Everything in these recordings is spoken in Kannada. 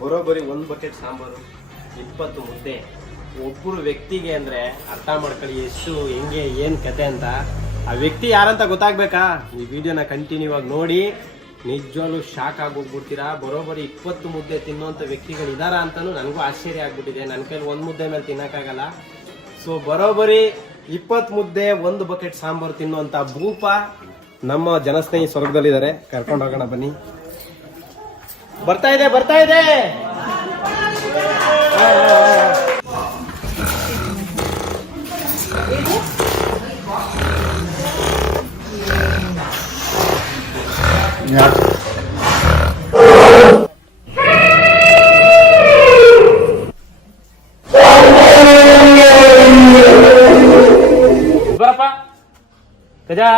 ಬರೋಬ್ಬರಿ 1 ಬಕೆಟ್ ಸಾಂಬಾರು 20 ಮುದ್ದೆ ಒಬ್ಬರು ವ್ಯಕ್ತಿಗೆ ಅಂದ್ರೆ ಅರ್ಥ ಮಾಡ್ಕೊಳ್ಳಿ ಎಷ್ಟು ಹೆಂಗೆ ಏನ್ ಕತೆ ಅಂತ. ಆ ವ್ಯಕ್ತಿ ಯಾರಂತ ಗೊತ್ತಾಗ್ಬೇಕಾ? ಈ ವಿಡಿಯೋನ ಕಂಟಿನ್ಯೂ ಆಗಿ ನೋಡಿ, ನಿಜವಾಗ್ಲೂ ಶಾಕ್ ಆಗೋಗ್ಬಿಡ್ತೀರಾ. ಬರೋಬ್ಬರಿ 20 ಮುದ್ದೆ ತಿನ್ನೋಂಥ ವ್ಯಕ್ತಿಗಳು ಇದಾರ ಅಂತಾನು ನನಗೂ ಆಶ್ಚರ್ಯ ಆಗ್ಬಿಟ್ಟಿದೆ. ನನ್ನ ಕೈಲಿ 1 ಮುದ್ದೆ ಮೇಲೆ ತಿನ್ನಕ್ಕಾಗಲ್ಲ. ಸೊ ಬರೋಬ್ಬರಿ 20 ಮುದ್ದೆ 1 ಬಕೆಟ್ ಸಾಂಬಾರು ತಿನ್ನುವಂತ ಭೂಪ ನಮ್ಮ ಜನಸ್ನೇಹಿ ಸ್ವರ್ಗದಲ್ಲಿದ್ದಾರೆ. ಕರ್ಕೊಂಡು ಹೋಗೋಣ ಬನ್ನಿ. ಬರ್ತಾ ಇದೆ ಬರಪ್ಪ ಗಜಾ,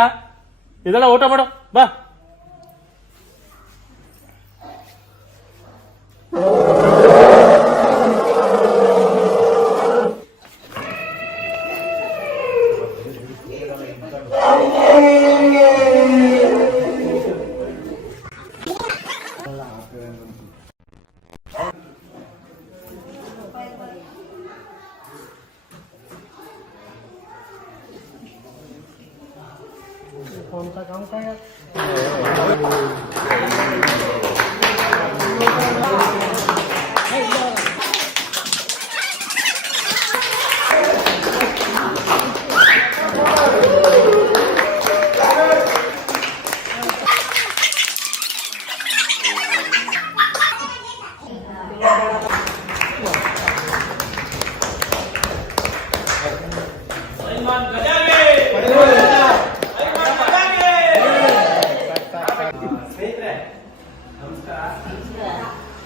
ಇದೆಲ್ಲ ಊಟ ಮಾಡು ಬಾ.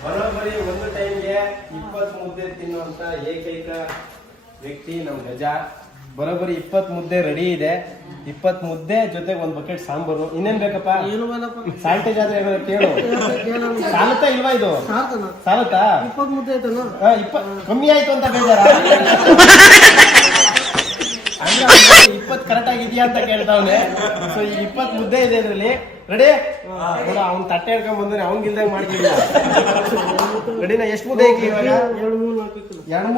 ಬರೋಬ್ಬರಿ ಒಂದು ಟೈಮ್ಗೆ 20 ಮುದ್ದೆ ತಿನ್ನುವಂತ ಏಕೈಕ ವ್ಯಕ್ತಿ ನಮ್ ಗಜ. ಬರೋಬ್ಬರಿ 20 ಮುದ್ದೆ ರೆಡಿ ಇದೆ. 20 ಮುದ್ದೆ ಜೊತೆಗೆ 1 ಬಕೆಟ್ ಸಾಂಬಾರು. ಇನ್ನೇನ್ ಬೇಕಪ್ಪ? ಸಾಲ್ಟೇಜ್ ಆದ್ರೆ ಕೇಳು. ಸಾಲುತ್ತಾ ಇಲ್ವಾ ಇದು? ಸಾಲುತ್ತಾ? 20 ಮುದ್ದೆ ಆಯ್ತಲ್ಲ, ಕಮ್ಮಿ ಆಯ್ತು ಅಂತ ಬೇಜಾರ? ಅಂದ್ರೆ 20 ಕರೆಕ್ಟ್ ಆಗಿದ್ಯಾ ಅಂತ ಕೇಳ್ತಾವನೆ. ಸೊ ಈ 20 ಮುದ್ದೆ ಇದೆ ಇದ್ರಲ್ಲಿ. ರೆಡಿ? ಅವ್ನ್ ತಟ್ಟೆ ಹಿಡ್ಕೊಂಡ್ ಬಂದ್ರೆ ಅವ್ನ್ ಇಲ್ದಂಗ್ ಮಾಡ್ತಿಲ್ಲ. ರೆಡಿನಾ? ಎಷ್ಟು ಮುದ್ದೆ ಐತಿ ಇವಾಗ? 2, 3, 4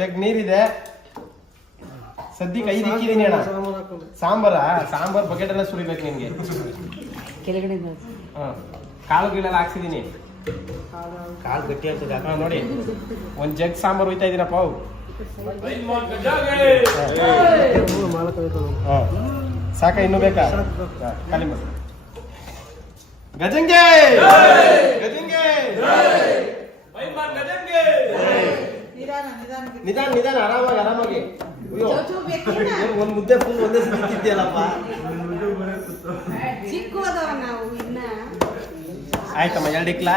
ಜಗ್ ನೀರಿದೆ. ಸದ್ಯಕ್ಕೆ 5 ಇಕ್ಕಿದೀನಿ ಅಣ್ಣ. ಸಾಂಬಾರ್ ಬಕೆಟ್ ಎಲ್ಲ ಸುರಿಬೇಕು ನಿಮ್ಗೆ. ಕೆಳಗಡೆ ಕಾಳು ಗೀಳೆಲ್ಲ ಹಾಕ್ಸಿದೀನಿ. ಕಾಳು ಗಟ್ಟಿ ಆಗ್ತದೆ ನೋಡಿ. 1 ಜಗ್ ಸಾಂಬಾರು ಹೋಯ್ತಾ ಇದೀನಪ್ಪ. ಸಾಕ ಇನ್ನು ಬೇಕಾ? ಖಾಲಿ ಮಾಡಿ. ಗಜಂಗೆ ನಿಧಾನ ಆರಾಮಾಗಿ. ಅಯ್ಯೋ 1 ಮುದ್ದೆ ಫುಲ್ ಒಂದೇ ಸತಿ ತಿಂತಿಯಲ್ಲಪ್ಪ. ಆಯ್ತಮ್ಮ, 2 ಇಕ್ಲಾ?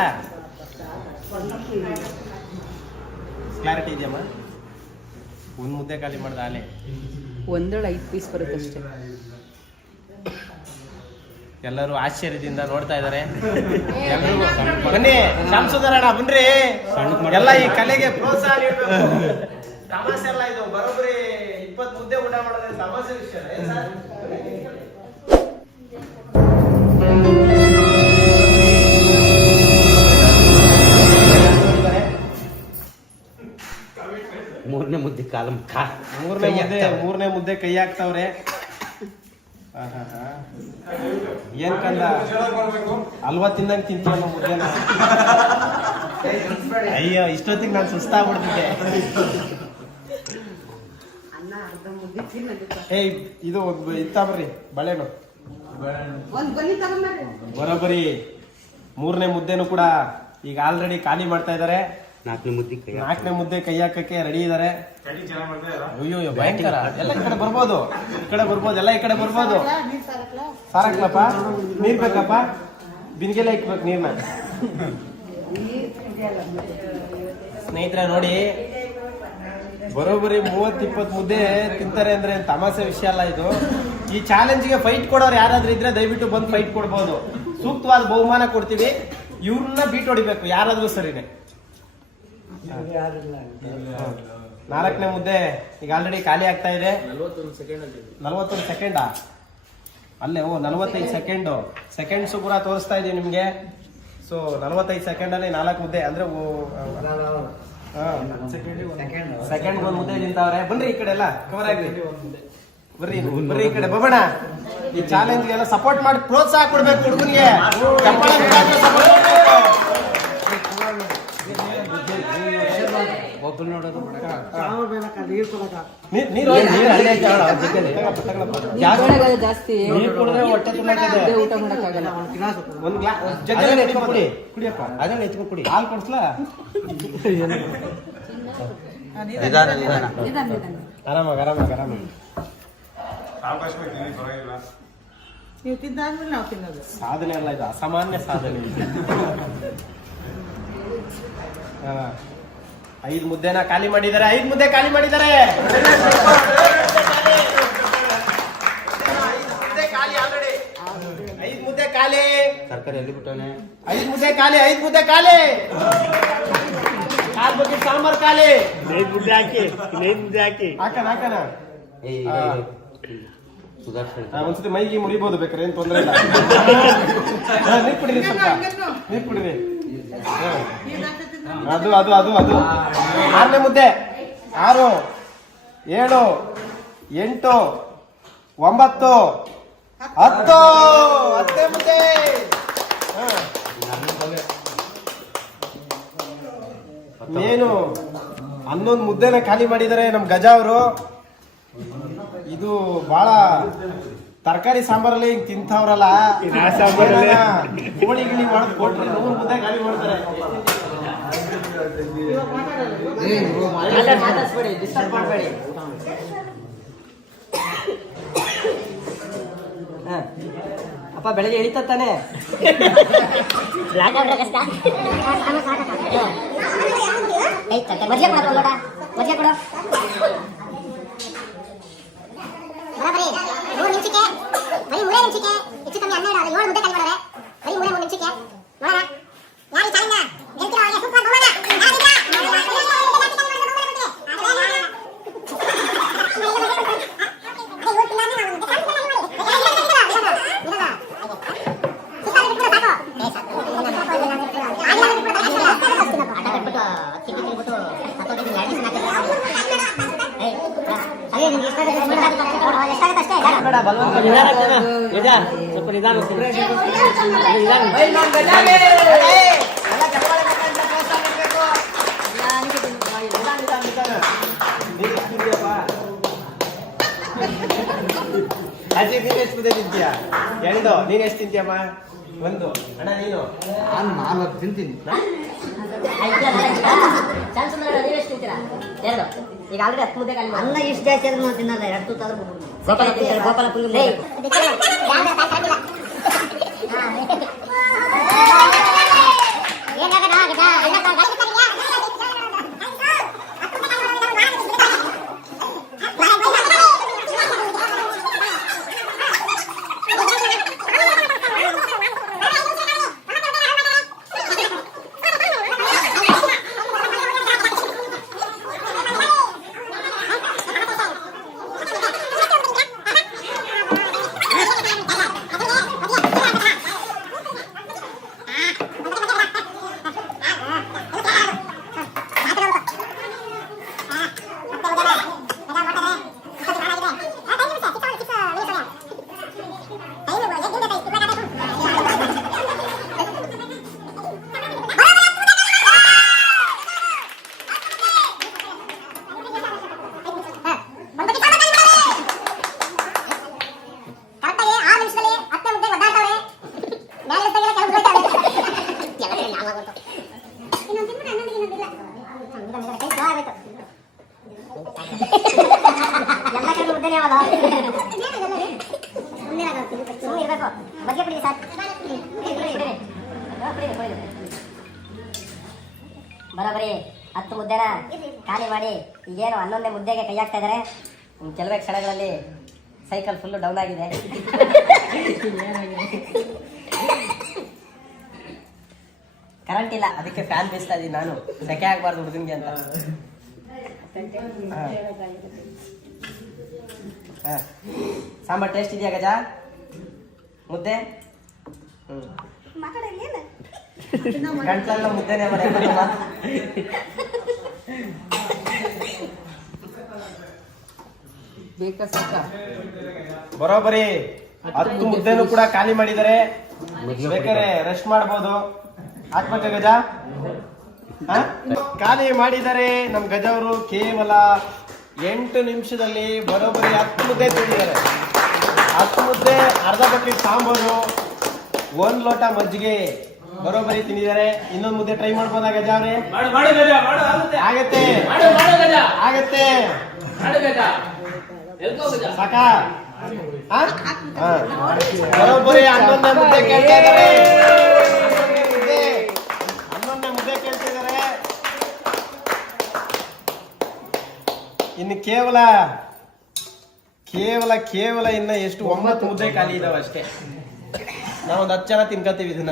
ಕ್ಲಾರಿಟಿ ಇದೆಯಮ್ಮ? 1 ಮುದ್ದೆ ಖಾಲಿ ಮಾಡ್ದ ಆಲೆ. ಒಂದೊಳಗೆ 5 ಪೀಸ್ ಬರುತ್ತಷ್ಟೇ. ಎಲ್ಲರೂ ಆಶ್ಚರ್ಯದಿಂದ ನೋಡ್ತಾ ಇದಾರೆ. ಎಲ್ರಿಗೂ ಬನ್ನಿ, ಶಾಂಸುಂದರಣ್ಣ ಬನ್ರಿ. ಎಲ್ಲ ಈ ಕಲೆಗೆ ಪ್ರೋತ್ಸಾಹ ನೀಡಬೇಕು. ತಮಾಷೆ ಎಲ್ಲ ಇದು. ಬರೋಬ್ಬರಿ 20 ಮುದ್ದೆ ಊಟ ಮಾಡೋದ್ರೆ ತಮಾಷೆ ವಿಷಯ. ಮೂರನೇ ಮುದ್ದೆ ಕೈ ಹಾಕ್ತಾವ್ರೆ. ಏನ್ ಕಂದ ಅಲ್ವಾ ತಿನ್ನಂಗ್ ತಿಂತೀವಲ್ಲ ಮುದ್ದೆನ? ಅಯ್ಯೋ, ಇಷ್ಟೊತ್ತಿಗೆ ನಾನು ಸುಸ್ತಾಗ್ಬಿಡ್ತಿದ್ದೆ. ಇದು ಇತ್ತ ಬರ್ರಿ ಬಳೆನು. ಬರೋಬ್ಬರಿ 3ನೇ ಮುದ್ದೆನೂ ಕೂಡ ಈಗ ಆಲ್ರೆಡಿ ಖಾಲಿ ಮಾಡ್ತಾ ಇದಾರೆ. 4ನೇ ಮುದ್ದೆ ಕೈ ಹಾಕಕ್ಕೆ ರೆಡಿ ಇದಾರೆ. ಅಯ್ಯೋ ಭಯಂಕರ. ಎಲ್ಲ ಈ ಕಡೆ ಬರ್ಬೋದು, ಎಲ್ಲ ಈ ಕಡೆ ಬರ್ಬೋದು. ಸಾರಕ್ಲಪ್ಪ? ನೀರ್ ಬೇಕಪ್ಪ? ಬಿನ್ಗೆಲ್ಲ ಇಕ್ಬೇಕು ನೀರ್ನ. ಸ್ನೇಹಿತರೆ ನೋಡಿ, ಬರೋಬ್ಬರಿ 30-20 ಮುದ್ದೆ ತಿಂತಾರೆ ಅಂದ್ರೆ ತಮಾಷೆ ವಿಷಯ ಅಲ್ಲ ಇದು. ಈ ಚಾಲೆಂಜ್ಗೆ ಫೈಟ್ ಕೊಡೋರು ಯಾರಾದ್ರೂ ಇದ್ರೆ ದಯವಿಟ್ಟು ಬಂದು ಫೈಟ್ ಕೊಡ್ಬೋದು. ಸೂಕ್ತವಾದ ಬಹುಮಾನ ಕೊಡ್ತೀವಿ. ಇವ್ರನ್ನ ಬೀಟ್ ಹೊಡಿಬೇಕು ಯಾರಾದ್ರೂ ಸರಿನೇ. 4ನೇ ಮುದ್ದೆ ಈಗ ಆಲ್ರೆಡಿ ಖಾಲಿ ಆಗ್ತಾ ಇದೆ. 41 ಸೆಕೆಂಡಾ? ಅಲ್ಲೇ 45 ಸೆಕೆಂಡ್ಸು ಕೂಡ ತೋರಿಸ್ತಾ ಇದೀವಿ ನಿಮ್ಗೆ. ಸೊ 45 ಸೆಕೆಂಡಲ್ಲಿ 4 ಮುದ್ದೆ ಅಂದ್ರೆ ಸೆಕೆಂಡ್ ಒಂದು ಮುದ್ದೆ ತಿಂತಾವ್ರೆ. ಬನ್ರಿ ಈ ಕಡೆ ಎಲ್ಲ ಕವರ್ ಆಗ್ರಿ, ಬರ್ರಿ ಈ ಕಡೆ ಬರೋಣ. ಈ ಚಾಲೆಂಜ್ಗೆಲ್ಲ ಸಪೋರ್ಟ್ ಮಾಡಿ ಪ್ರೋತ್ಸಾಹ ಕೊಡ್ಬೇಕು ಹುಡುಗನಿಗೆ. ಜಾಸ್ತಿ ಹೊಟ್ಟೆ ತುಂಬಾಗಿದೆ. ಊಟ ಮಾಡಕ್ಕಾಗಲ್ಲ. ಒಂದ್ ಕುಡಿಯಪ್ಪ, ಅದನ್ನ ಎತ್ಕೊ ಕುಡಿ. ಹಾಲು ಕೊಡ್ಸ್ಲಾ? ಆರಾಮಾಗ ನೀವು ತಿಂದಾದ್ಮೇಲೆ ನಾವು ತಿನ್ನೋದು. ಸಾಧನೆ ಅಲ್ಲ ಇದು, ಅಸಾಮಾನ್ಯ ಸಾಧನೆ. 5 ಮುದ್ದೆನ ಖಾಲಿ ಮಾಡಿದ್ದಾರೆ. 5 ಮುದ್ದೆ ಖಾಲಿ ಮಾಡಿದ್ದಾರೆ. 5 ಮುದ್ದೆ ಖಾಲಿ. ತರಕಾರಿ ಎಲ್ಲಿ ಬಿಟ್ಟವನೆ? 5 ಮುದ್ದೆ ಖಾಲಿ. 5 ಮುದ್ದೆ ಖಾಲಿ. ಕಾಲ್ ಬಗ್ಗೆ ಸಾಂಬಾರ್ ಖಾಲಿ. 5 ಮುದ್ದೆ ಹಾಕಿ, 5 ಮುದ್ದೆ ಹಾಕಿ. ಹಾಕಣ. ಸುಧಾರಿಸಿ ಒಂದ್ಸತಿ ಮೈಗೆ ಮುರಿಬಹುದು ಬೇಕಾದ್ರೆ, ಏನ್ ತೊಂದ್ರೆ ಇಲ್ಲ. ನೀರ್ ಕುಡಿರಿ, ಸ್ವಲ್ಪ ನೀರ್ ಕುಡಿರಿ. ಅದು 6ನೇ ಮುದ್ದೆ. 6, 7, 8, 9, 10. 10ನೇ ಮುದ್ದೆ. ಏನು 11 ಮುದ್ದೆನ ಖಾಲಿ ಮಾಡಿದ್ದಾರೆ ನಮ್ ಗಜ ಅವರು. ಇದು ಬಹಳ ತರಕಾರಿ ಸಾಂಬಾರಲ್ಲಿ ಹಿಂಗ್ ತಿಂತವ್ರಲ್ಲ, ಕೋಳಿ ಗಿಳಿ ಮಾಡೋದು ಕೊಟ್ರೆ 100 ಮುದ್ದೆ ಖಾಲಿ ಮಾಡ್ತಾರೆ. ಅಪ್ಪ ಬೆಳಗ್ಗೆ ಎಳಿತಾನೆ. ಬರೀ 3 ನಿಮಿಷಕ್ಕೆ, ಬರೀ 3 ನಿಮಿಷಕ್ಕೆ, ಹೆಚ್ಚು ಕಮ್ಮಿ 12 ಅಲ್ಲ 7 ಮುದ್ದೆ ಖಾಲಿ ಮಾಡೋರೆ. ಬರೀ 3 ನಿಮಿಷಕ್ಕೆ ನೋಡೋಣ ಯಾರು ಚಾಲೆಂಜ್ ಗೆಲ್ತಿರೋ ಅವರಿಗೆ ಸೂಪರ್ ಬಹುಮಾನ. ಅಜ್ಜಿ ನೀನ್ ಎಷ್ಟು ಮುದ್ದೆ ತಿಂತೀಯ? 2. ನೀನ್ ಎಷ್ಟು ತಿಂತೀಯಮ್ಮ? 1. ಅಣ್ಣ ನೀನು? ನಾನು 4 ತಿಂತೀನಿ. ಈಗ ಆಲ್ರೆಡಿ 10 ಮುದ್ದೆ ಖಾಲಿ ಅನ್ನ ಇಷ್ಟು ಜಾಸ್ತಿ ಆದ್ರೂ ನಾವು ತಿನ್ನಲ್ಲ. 2 ತುತ್ತಾದ್ರೂ ಗೋಪಾಲಪುರ ಬರೋಬರಿ 10 ಮುದ್ದೆನ ಖಾಲಿ ಮಾಡಿ ಈಗೇನು 11ನೇ ಮುದ್ದೆಗೆ ಕೈ ಹಾಕ್ತಾ ಇದಾರೆ. ಕೆಲವೇ ಕ್ಷಣಗಳಲ್ಲಿ ಸೈಕಲ್ ಫುಲ್ಲು ಡೌನ್ ಆಗಿದೆ. ಕರೆಂಟ್ ಇಲ್ಲ, ಅದಕ್ಕೆ ಫ್ಯಾನ್ ಬೀಸ್ತಾ ಇದೀನಿ ನಾನು, ಸೆಕೆ ಆಗ್ಬಾರ್ದು ಹುಡುಗನ್ಗೆ ಅಂತ. ಸಾಂಬಾರ್ ಟೇಸ್ಟ್ ಇದೆಯಾ ಗಜ? ಮುದ್ದೆ ಮಾತಾಡಂಗಿಲ್ಲ ಗಂಟ್ಲೆಲ್ಲ ಮುದ್ದೆನೆ ಮಾಡಿ ಬೇಕಾ ಸಾಕ ಬರೋಬ್ಬರಿ 10 ಮುದ್ದೆನೂ ಕೂಡ ಖಾಲಿ ಮಾಡಿದ್ದಾರೆ. ಬೇಕಾದ್ರೆ ರೆಸ್ಟ್ ಮಾಡ್ಬೋದು. ಹಾಕ್ಬೇಕ ಗಜ? ಹ? ಖಾಲಿ ಮಾಡಿದ್ದಾರೆ ನಮ್ ಗಜ ಅವರು. ಕೇವಲ 8 ನಿಮಿಷದಲ್ಲಿ ಬರೋಬ್ಬರಿ 10 ಮುದ್ದೆ ತಿಂದಿದ್ದಾರೆ. 10 ಮುದ್ದೆ, ಅರ್ಧ ಬಕೆಟ್ ಸಾಂಬಾರು, 1 ಲೋಟ ಮಜ್ಜಿಗೆ ಬರೋಬ್ಬರಿ ತಿಂದಿದ್ದಾರೆ. ಇನ್ನೊಂದು ಮುದ್ದೆ ಟ್ರೈ ಮಾಡ್ಬೋದಾ ಗಜ ಅವ್ರೆ? ಆಗತ್ತೆ ಆಗತ್ತೆ ಸಾಕ? ಬರೋಬ್ಬರಿ 11ನೇ ಮುದ್ದೆ ಕೇಳ್ತಾ ಇದ್ದಾರೆ. 11ನೇ ಮುದ್ದೆ ಕೇಳ್ತಾ ಇದ್ದಾರೆ. ಇನ್ನು ಕೇವಲ ಇನ್ನ ಎಷ್ಟು 9 ಮುದ್ದೆ ಖಾಲಿ ಇದಾವೆ ಅಷ್ಟೇ. ನಾವೊಂದು 10 ಜನ ತಿನ್ಕೋತೀವಿ ಇದನ್ನ.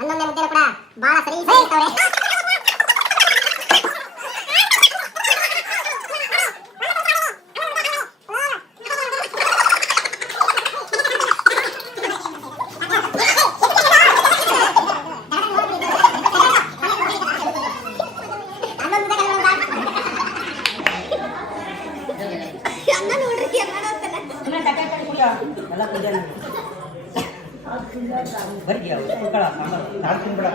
11ನೇ ಮುದ್ದೆ ಕೂಡ ಬಹಳ ಸರಿ ಇರ್ತವೆ. ಎಲ್ಲ ಪೂಜೆ ಬರ್ಗಿ ಕುಕ್ಕಳ ಸಾಂಬಾರು ನಾನು ತಿನ್ಬಿಡ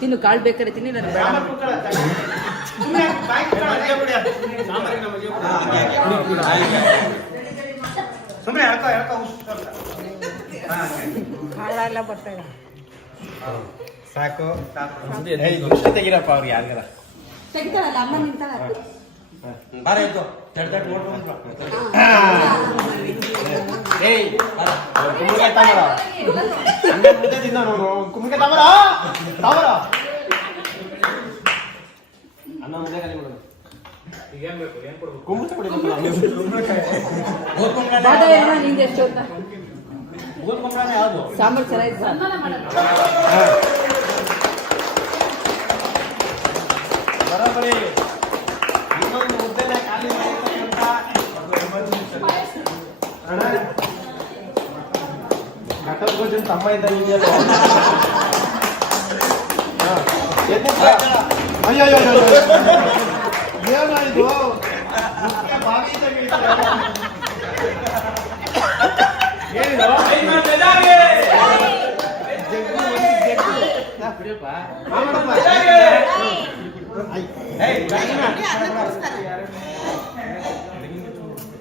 ತಿನ್ನು ಕಾಳು ಬೇಕಾದ್ರೆ ತಿನ್ನಿ ನಾನು ಕಾಳೆಲ್ಲ ಬರ್ತಾ ಇಲ್ಲ ಸಾಕು ತೆಗಿರಪ್ಪ ಅವ್ರಿಗೆ ಯಾರಿಗಾರ ತೆಗಿತಾರಲ್ಲ ಅಮ್ಮ ನಿಂತಾಳ. ಕುಂಬಳಕಾಯಿ ತಗೊಳ ಮುದ್ದೆ ತಿನ್ನ ನೋಡು. ಕುಂಬಳಕಾಯಿ ತಗೊಳ ತಗೊಳ ಅನ್ನ ಮುದ್ದೆ ಕಲಿ ಬಿಡೋದು. ಕುಂಬಳಕಾಯಿ ಕುಡಿಬೇಕು. ನಿಂದ ಎಷ್ಟು ಅಂತ ಸಾಂಬಾರು ಚೆನ್ನಾಗಿ ಬರೋಬ್ಬರಿ ಇನ್ನೊಂದು ಮುದ್ದೆನ ಖಾಲಿ ಮಾಡಿರ್ತಕ್ಕಂಥ ಅಣ್ಣ ಘಟದ ಗೋಜನ್ ತಮ್ಮ ಇದ್ದ ಇದೆಯಲ್ಲ. ಅಯ್ಯೋ ಏನಾಯ್ತು? ಬಾವಿ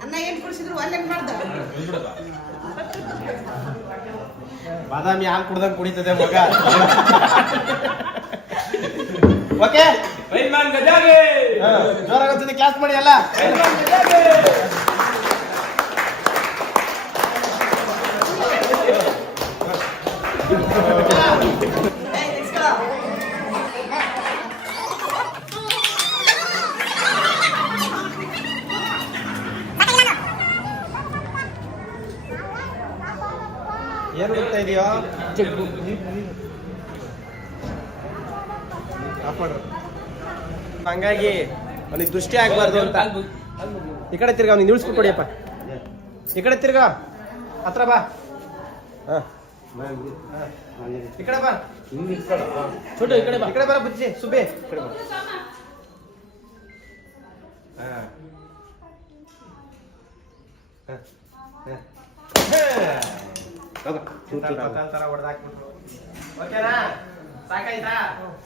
ಅನ್ನ ಏನ್ ಕುಡಿಸಿದ್ರು ಅಲ್ಲೇನ್ ಮಾಡ್ದ ಬಾದಾಮಿ ಹಾಲು ಕುಡ್ದಂಗ್ ಕುಡಿತದೆ ಮಗ. ಓಕೆ ಜೋರಾಗುತ್ತೆ ಕ್ಲಾಸ್ ಮಾಡಿ ಅಲ್ಲ. ಏನು ಹುಡುಕ್ತಾ ಇದೆಯೋ? ಜಗ್ಗು ಹಂಗಾಗಿ ಅವನಿಗೆ ದೃಷ್ಟಿ ಆಗ್ಬಾರ್ದು ಅಂತ ಈ ಕಡೆ ತಿರ್ಗ ಅವ್ನಿಗೆ ನಿಲ್ಸ್ಬಿಟ್ಟು ಕೊಡಿಯಪ್ಪ. ಈ ಕಡೆ ತಿರ್ಗ ಹತ್ರ ಬಾ. ಈ ಕಡೆ ಬಾ ಚೋಟು. ಈ ಕಡೆ ಬಾ. ಈ ಕಡೆ ಬರ ಬುಜ್ಜಿ ಸುಬ್ಬಿ. ಈ ಕಡೆ ಬಾ. ತರ ಹೊಡೆದಾಕ್ಬಿಟ್ರು. ಓಕೆನಾ? ಸಾಕಾಯ್ತಾ?